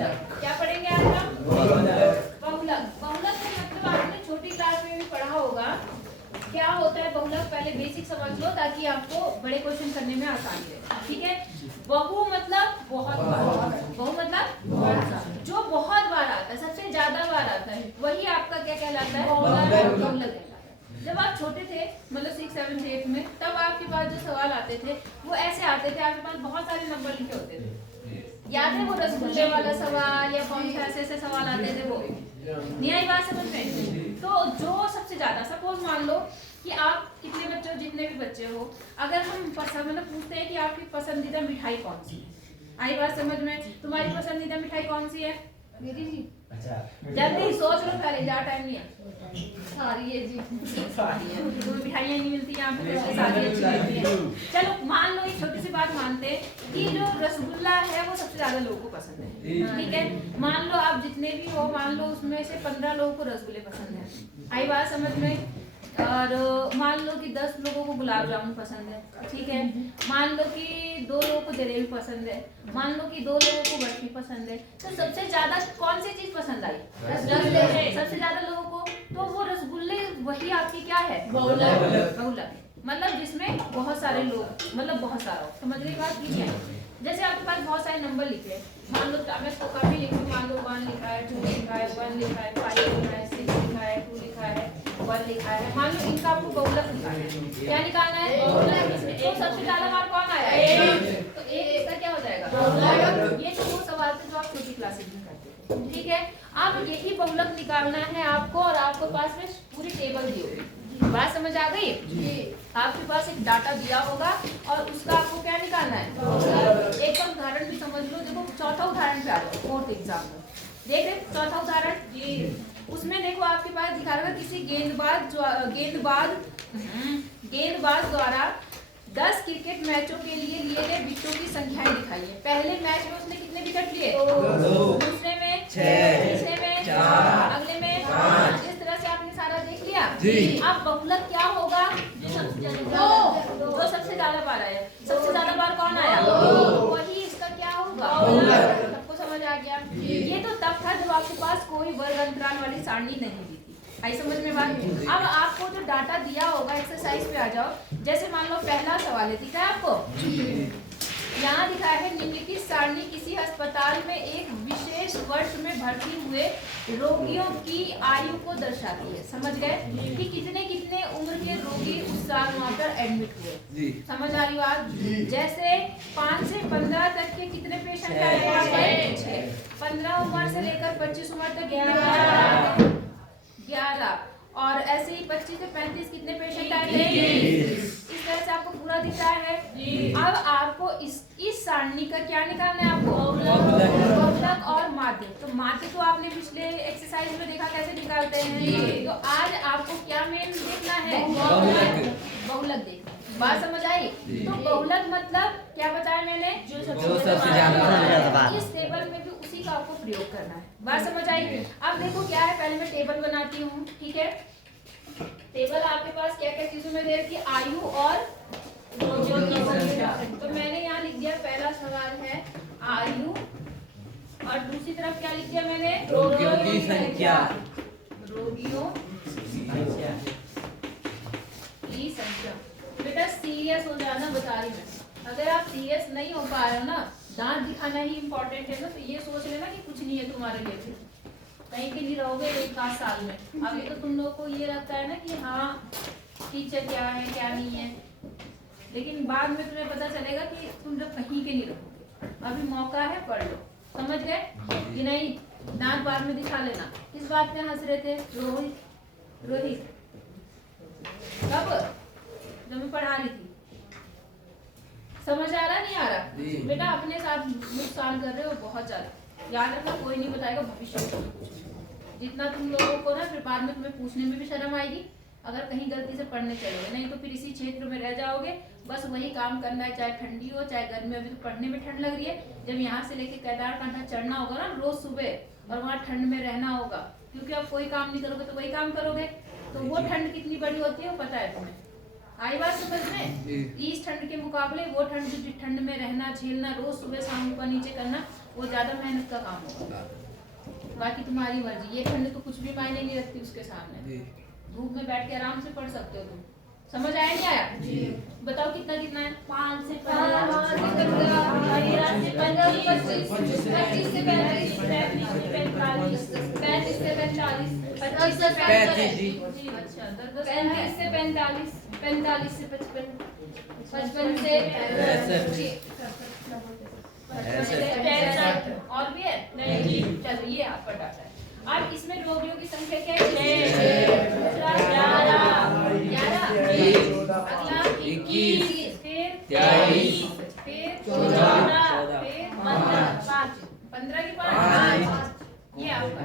बहुलक। क्या पढ़ेंगे आज हम? बहुलक। बहुलक का मतलब आपने छोटी क्लास में भी पढ़ा होगा। क्या होता है बहुलक, पहले बेसिक समझ लो ताकि आपको बड़े क्वेश्चन करने में आसानी रहे। ठीक है। बहु मतलब बहुत बार, बहु मतलब जो बहुत बार आता है, सबसे ज्यादा बार आता है, वही आपका क्या कहलाता है? बहुलक कहलाता है। जब आप छोटे थे, मतलब 6, 7, 8 में, तब आपके पास जो सवाल आते थे वो ऐसे आते थे, आपके पास बहुत सारे नंबर लिखे होते थे। याद है वो रसगुल्ले वाला सवाल या कौन सा ऐसे सवाल आते थे? वो नहीं आई बात समझ में? तो जो सबसे ज्यादा, सपोज मान लो कि आप कितने बच्चे हो, जितने भी बच्चे हो, अगर हम मतलब पूछते हैं कि आपकी पसंदीदा मिठाई कौन सी है, आई बात समझ में? तुम्हारी पसंदीदा मिठाई कौन सी है? मेरी जी। अच्छा जल्दी सोच लो पहले, ज्यादा टाइम नहीं है। सारी है जी, सारी है। तुम्हें मिठाइयाँ नहीं मिलती यहाँ पे, तो सारी अच्छी मिलती है। चलो मान लो, एक छोटी सी बात मानते हैं कि जो रसगुल्ला है वो सबसे ज्यादा लोगों को पसंद है। ठीक है। मान लो आप जितने भी हो, मान लो उसमें से 15 लोगों को रसगुल्ले पसंद है, आई बात समझ में? और मान लो कि 10 लोगों को गुलाब जामुन पसंद है। ठीक है। मान लो कि 2 लोगों को जलेबी पसंद है, मान लो कि 2 लोगों को बर्फी पसंद है, तो सबसे ज्यादा कौन सी चीज पसंद आई? रसगुल्ले। सबसे ज्यादा लोगों को, तो वो रसगुल्ले वही आपकी क्या है? बहुलक। बहुलक मतलब जिसमें बहुत सारे लोग, मतलब बहुत सारा, समझ रही बात? ठीक है। जैसे आपके पास बहुत सारे नंबर लिखे हैं, मान लो मैं तो काफी लिखूं, मान लो 1 लिखा है, 2 लिखा है, 1 लिखा है, 5 लिखा है, 6 लिखा है, 2 लिखा है, 1 लिखा है, मान लो इनका आपको बहुलक निकालना है। क्या निकालना है? बहुलक। तो सबसे ज्यादा बार कौन आया? 1। तो 1 इसका क्या हो जाएगा? बहुलक। ये तो वो सवाल थे जो आप छोटी क्लासेज में करते थे। ठीक है। अब यही बहुलक निकालना है आपको, और आपको पास में पूरी टेबल दी होगी। बात समझ आ गई? आपके पास एक डाटा दिया होगा और उसका आपको क्या निकालना है? एक और उदाहरण भी समझ लो। देखो चौथा उदाहरण पे आ जाओ, 4th एग्जाम में देख रहे। चौथा उदाहरण, उसमें देखो आपके पास दिखा रहा है किसी गेंदबाज द्वारा 10 क्रिकेट मैचों के लिए गए विकेटों की संख्याएं दिखाइए। पहले मैच में उसने कितने विकेट लिए? 2। दूसरे में 6, तीसरे में 4, अगले में 5। इस तरह से आपने सारा देख लिया जी। अब बहुलक क्या होगा? जो सबसे ज्यादा बार आया। सबसे ज्यादा बार कौन आया? वही इसका क्या होगा? सबको समझ आ गया? ये तो तब था जब आपके पास कोई वर्ग अंतराल वाली सारणी नहीं दी थी, आई समझ में बात? अब आपको जो डाटा दिया होगा, एक्सरसाइज पे आ जाओ। जैसे मान लो पहला सवाल है, दिखा है आपको? यहाँ दिखाया है निम्नलिखित सारणी किसी अस्पताल में एक विशेष वर्ष में भर्ती हुए रोगियों की आयु को दर्शाती है। समझ गए कि कितने कितने उम्र के रोगी उस साल वहाँ पर एडमिट हुए? समझ आ रही बात? जैसे 5 से 15 तक के कितने पेशेंट आए? 6। 15 उम्र से लेकर 25 उम्र तक 11। और ऐसे ही 25 से 35 कितने पेशेंट आए थे? इस तरह से आपको पूरा दिख रहा है। अब आपको इस सारणी का क्या निकालना है? आपको बहुलक और माध्य। तो माध्य तो आपने पिछले एक्सरसाइज में देखा कैसे निकालते हैं। तो आज आपको क्या मेन देखना है? बहुलक देखना। बात समझ आई? तो बहुलक मतलब क्या बताया मैंने? जो सबसे ज्यादा। इस टेबल में भी उसी का आपको प्रयोग करना है। बात समझ आई? अब देखो क्या है, पहले मैं टेबल बनाती हूँ। ठीक है। टेबल आपके पास क्या क्या चीजों में दे रखी? आयु और रोगियों की संख्या। तो मैंने यहाँ लिख दिया, पहला सवाल है आयु, और दूसरी तरफ क्या लिख दिया मैंने? रोगियों की संख्या। रोगियों की संख्या। बेटा सीरियस हो जाना, बता रही मैं। अगर आप सीरियस नहीं हो पा रहे हो ना, दांत दिखाना ही इम्पोर्टेंट है ना, तो ये सोच लेना कि कुछ नहीं है तुम्हारे लिए, कहीं के लिए रहोगे 1 साल में। अभी तो तुम लोग को ये लगता है ना कि हाँ टीचर क्या है क्या नहीं है, लेकिन बाद में तुम्हें पता चलेगा कि तुम जब कहीं के नहीं रहोगे। अभी मौका है, पढ़ लो। समझ गए कि नहीं? दांत बाद में दिखा लेना। किस बात पे हंस रहे थे? रोहित कब? जब मैं पढ़ा रही थी। समझ आ रहा नहीं आ रहा? बेटा अपने साथ नुकसान कर रहे हो बहुत ज्यादा। याद रखना, कोई नहीं बताएगा भविष्य में। जितना तुम लोगों को ना फिर बाद में तुम्हें पूछने में भी शर्म आएगी अगर कहीं गलती से पढ़ने चलोगे, नहीं तो फिर इसी क्षेत्र में रह जाओगे। बस वही काम करना है, चाहे ठंडी हो चाहे गर्मी। अभी तो पढ़ने में ठंड लग रही है, जब यहाँ से लेके केदारकांठा चढ़ना होगा ना रोज सुबह, और वहाँ ठंड में रहना होगा, क्योंकि आप कोई काम नहीं करोगे तो वही काम करोगे, तो वो ठंड कितनी बड़ी होती है वो पता है तुम्हें। आई बात समझ में? इस ठंड के मुकाबले वो ठंड, जो ठंड में रहना झेलना, रोज सुबह शाम ऊपर नीचे करना, वो ज्यादा मेहनत का काम होगा। बाकी तुम्हारी मर्जी, ये ठंड तो कुछ भी मायने नहीं रखती उसके सामने। धूप में बैठ के आराम से पढ़ सकते हो तुम। समझ आया नहीं आया? बताओ कितना कितना है? 5 से 15, 13 से 25, 25 से 35, 35 से 45, 35 से 45, 25 से 35, अच्छा 35 से 45, 45 से 55, 55 से 65। और भी है? नहीं। चलो ये आपका डाटा है। अब इसमें रोगियों की संख्या क्या है? 11, अगला 21, फिर 23, फिर 14, फिर 15, 15 की 5, ये आपका।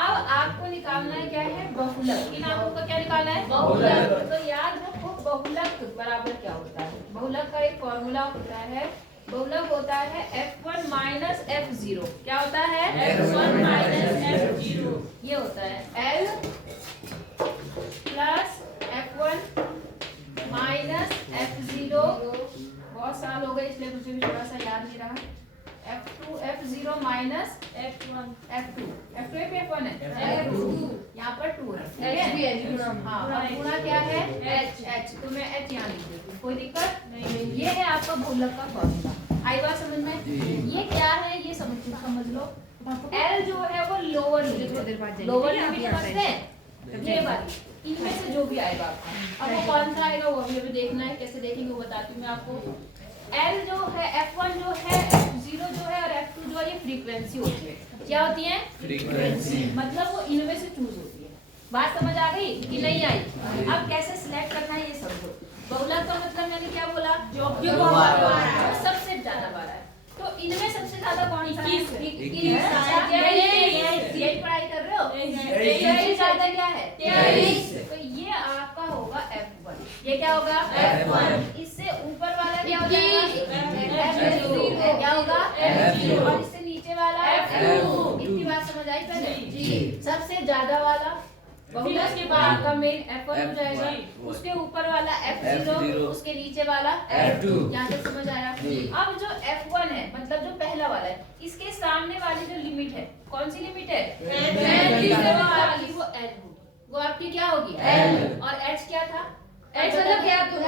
अब आपको निकालना है क्या है? बहुलक। इन आपको का क्या निकालना है? बहुलक। तो याद रखो बहुलक बराबर क्या होता है? बहुलक का एक फॉर्मूला होता है, बहुलक होता है F1 माइनस F0। क्या होता है? F1 minus F0। ये होता है L plus F1 minus F0। बहुत साल हो गए इसलिए मुझे भी थोड़ा सा याद नहीं रहा। F2 F0 minus F1 F2 F2 पे F1 है, F2 यहाँ पर 2 है। हाँ, अब गुणा क्या है? H। तो मैं H यहाँ लिख देती हूँ, कोई दिक्कत नहीं। ये है आपका बहुलक का फॉर्मूला। आई बात समझ में? ये क्या है ये समझ लो। L जो है वो लोअर लिमिट, लोअर लिमिट समझते हैं? ये वाली, इनमें से जो भी आएगा आपका। अब वो कौन सा आएगा वो अभी देखना है, कैसे देखेंगे वो बताती हूँ मैं आपको। L जो है F1 जो है, F0 जो है और F2 जो है, ये फ्रीक्वेंसी होती है। क्या होती है? फ्रीक्वेंसी। मतलब वो इनमें से चूज होती है। बात समझ आ गई कि नहीं आई? अब कैसे सिलेक्ट करना है ये समझो। बहुलक का मतलब मैंने क्या बोला? जो सबसे ज्यादा बार है। तो इनमें सबसे ज्यादा कौन सा है? 21। यही पढ़ाई कर रहे हो? सबसे ज्यादा क्या है? 23। तो ये आपका होगा F1। ये क्या होगा? F1। इससे ऊपर वाला क्या हो जाएगा? F0। क्या होगा? F0। और इससे नीचे वाला F2। इतनी बात समझ आई पहले? जी। सबसे ज्यादा वाला बहुलक के बाद का मेन F1 हो जाएगा, उसके ऊपर वाला F0, उसके नीचे वाला F2। यहाँ तक समझ आया? अब जो F1 है मतलब जो पहला वाला है, इसके सामने वाली जो लिमिट है, कौन सी लिमिट है? 35 वाली, वो L होगी। वो आपकी क्या होगी? L। और H क्या था? H मतलब क्या? 10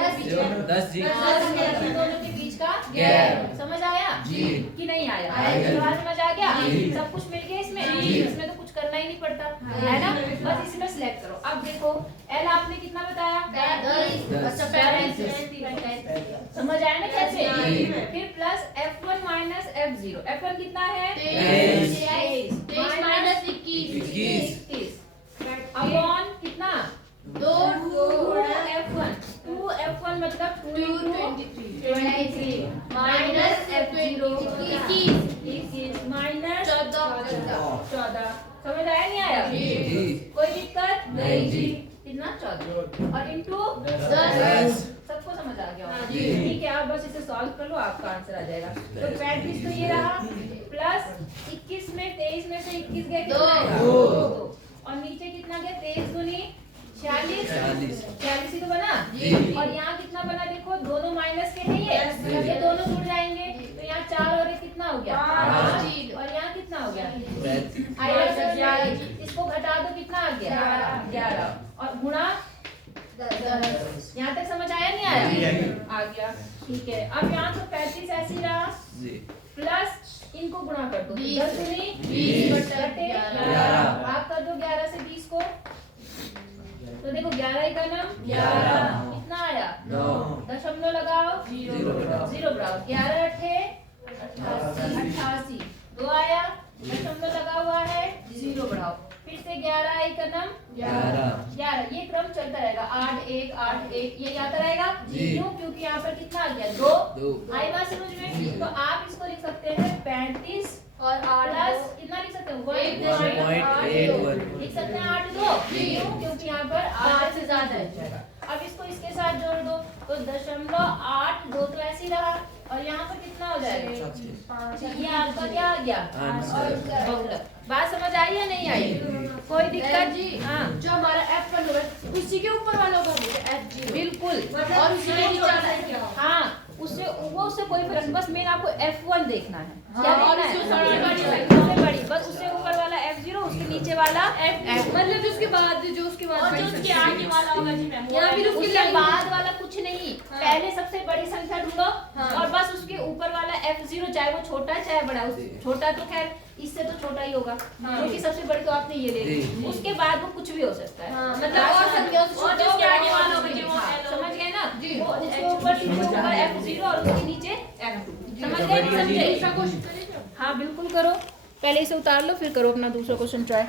दोनों के बीच का गैप। समझ आया कि नहीं आया? सवाल समझ आ गया? सब कुछ मिल गया इसमें? इसमें तो कुछ करना ही नहीं पड़ता है ना, बस इसमें सिलेक्ट करो। अब देखो L आपने कितना बताया? 35। समझ आया ना कैसे? फिर plus F1 minus F0। F1 कितना है? 23 माइनस 21। अपॉन कितना? 2F1 मतलब 2×23 माइनस F0 21 माइनस 14। समझ आया नहीं आया? कोई दिक्कत नहीं जी। कितना? 14 और इंटू 10। सबको समझ आ गया होगा? ठीक है, आप बस इसे सॉल्व कर लो, आपका आंसर आ जाएगा। तो 35 तो ये रहा, प्लस 21 में 23 में से 21 गया कितना? 2। और नीचे कितना गया? 23 दूनी 46 ही तो बना। और यहाँ कितना बना? देखो दोनों माइनस के हैं, ये दोनों जुड़ जाएंगे तो यहाँ 4 और 1 कितना हो गया? 5। और यहाँ कितना हो गया? इसको घटा दो, कितना आ गया? 11। और गुणा 10। यहाँ तक समझ आया नहीं आया? आ गया। ठीक है, अब यहाँ तो 35 ऐसी रहा, प्लस इनको गुणा कर दो, 10 दूनी 20 बटे 11। भाग कर दो 11 से 20 को, तो देखो 11 का नाम 11 कितना आया? 9। दशमलव लगाओ, 0 बढ़ाओ, 11 अठे 88। 2 आया, दशमलव लगा हुआ है, 0 बढ़ाओ, फिर से 11 आई का नाम 11। ये क्रम चलता रहेगा, 8 1 8 1, ये आता रहेगा। क्यों? क्योंकि यहाँ पर कितना आ गया? 2। आई बात समझ में? तो आप इसको लिख सकते हैं 35 और 8 कितना लिख सकते हैं? 1.81 लिख सकते हैं। 8 2 क्यों? क्योंकि यहाँ पर 8 से ज्यादा है। अब इसको इसके साथ जोड़ दो तो 0.8 2 तो ऐसे ही रहा, और यहाँ पर कितना हो जाएगा? 5। ये आपका क्या आ गया? बहुलक। बात समझ आई या नहीं आई? कोई दिक्कत जी? हाँ, जो हमारा F1 होगा उसी के ऊपर वाला होगा H0। बिल्कुल। और उसी के नीचे वाला, हाँ उससे कोई फर्क नहीं, बस मेन आपको F1 देखना है। क्या और देखना है? उससे बड़ी, बस उससे ऊपर वाला F0, उसके नीचे वाला F, मतलब उसके बाद जो उसके बाद और जो उसके आगे वाला होगा जी मैम, या फिर उसके बाद वाला कुछ नहीं, हाँ। पहले सबसे बड़ी संख्या ढूंढो हाँ। और बस उसके ऊपर वाला F0, चाहे वो छोटा चाहे बड़ा, छोटा तो खैर इससे तो छोटा ही होगा, हाँ। क्योंकि सबसे बड़ी तो आपने ये ले ली, उसके बाद वो कुछ भी हो सकता है। हाँ, मतलब और संख्या से और जो उसके आगे वाला होगा जी वो हाँ, पहले समझ गए ना? जी। वो उसके ऊपर F0 और उसके नीचे F2, समझ गए? नहीं समझे? ऐसा क्वेश्चन करेगा। हाँ बिल्कुल करो, पहले इसे उतार लो फिर करो अपना दूसरा क्वेश्चन ट्राई।